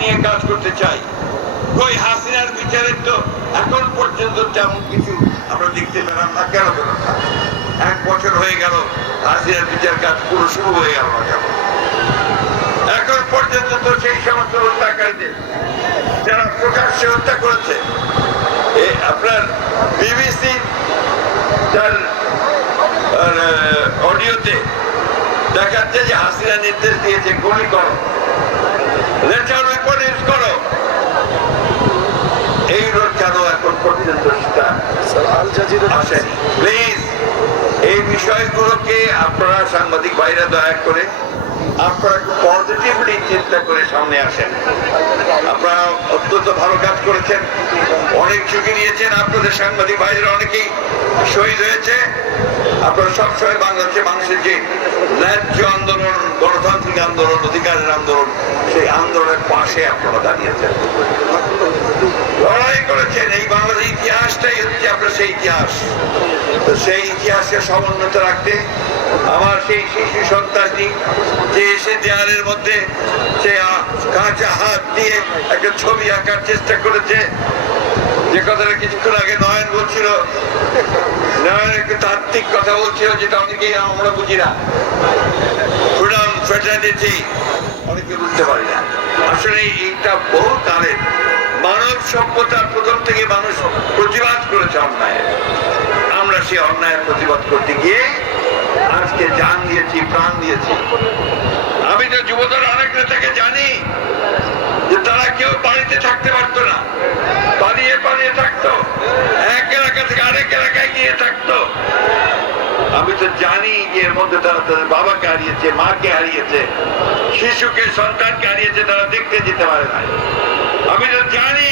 নিয়ে কাজ করতে চাই। ওই হাসিনার বিচারের তো এখন পর্যন্ত তেমন কিছু আমরা দেখতে পেলাম না। কেন পেলাম না? 1 বছর হয়ে গেল, হাসিনার বিচার কাজ পুরো শুরু হয়ে গেল না কেন? এখন পর্যন্ত তো সেই সমস্ত হত্যাকারীদের যারা প্রকাশ্যে হত্যা করেছে, আপনার বিবিসি তার অডিওতে দেখাচ্ছে যে হাসিনা নির্দেশ দিয়েছে গুলি করো, লেটার উইপন ইউজ করো। এই রোড কেন এখন পর্যন্ত আসেনি? প্লিজ এই বিষয়গুলোকে আপনারা সাংবাদিক ভাইরা দয়া করে আপনারা একটু পজিটিভলি চিন্তা করে সামনে আসেন। আপনারা অত্যন্ত ভালো কাজ করেছেন, অনেক ঝুঁকি নিয়েছেন। আপনাদের সাংবাদিক ভাইরা অনেকেই শহীদ হয়েছে। আপনারা সবসময় বাংলাদেশের মানুষের যে ন্যায্য আন্দোলন, গণতান্ত্রিক আন্দোলন, অধিকারের আন্দোলন, সেই আন্দোলনের পাশে আপনারা দাঁড়িয়েছেন, লড়াই করেছেন। এই বাংলাদেশের ইতিহাসটাই হচ্ছে আপনার সেই ইতিহাস। তো সেই ইতিহাসকে সমুন্নত রাখতে আমার সেই শিশু সন্তানটি যে এসে দেয়ালের মধ্যে সে কাঁচা হাত দিয়ে একটা ছবি আঁকার চেষ্টা করেছে, যে কথাটা কিছুক্ষণ আগে নয়ন বলছিল, নয়ন একটু তাত্ত্বিক কথা বলছিল, যেটা অনেকেই আমরা বুঝি না। ফ্রিডম, ফ্র্যাটার্নিটি অনেকে বুঝতে পারি না। আসলে এইটা বহু কালের মানব সভ্যতার প্রথম থেকে মানুষ প্রতিবাদ করেছে অন্যায়। আমরা সেই অন্যায়ের প্রতিবাদ করতে গিয়ে আজকে জান দিয়েছি, প্রাণ দিয়েছি। আমি তো যুবদল অনেক নেতাকে জানি যে তারা কেউ বাড়িতে থাকতে পারতো না, পালিয়ে পালিয়ে থাকতো, এক এলাকা থেকে আরেক এলাকায় গিয়ে থাকতো। আমি তো জানি যে এর মধ্যে তারা তাদের বাবাকে হারিয়েছে, মাকে হারিয়েছে, শিশুকে, সন্তানকে হারিয়েছে, তারা দেখতে যেতে পারে না। আমি তো জানি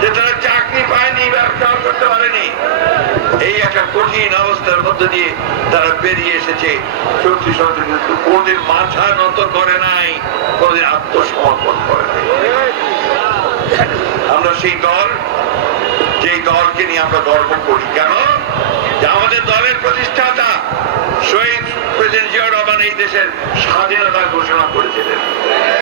যে তারা চাকরি পায়নি, ব্যবসা করতে পারেনি। এই একটা কঠিন অবস্থার মধ্যে দিয়ে তারা বেরিয়ে এসেছে। সত্যি সত্যি কিন্তু কোনদিন মাথা নত করে নাই, কোনদিন আত্মসমর্পণ করে নাই। আমরা সেই দল, যেই দলকে নিয়ে আমরা গর্ব করি। কেন? যে আমাদের দলের প্রতিষ্ঠাতা শহীদ প্রেসিডেন্ট জিয়াউর রহমান এই দেশের স্বাধীনতা ঘোষণা করেছিলেন।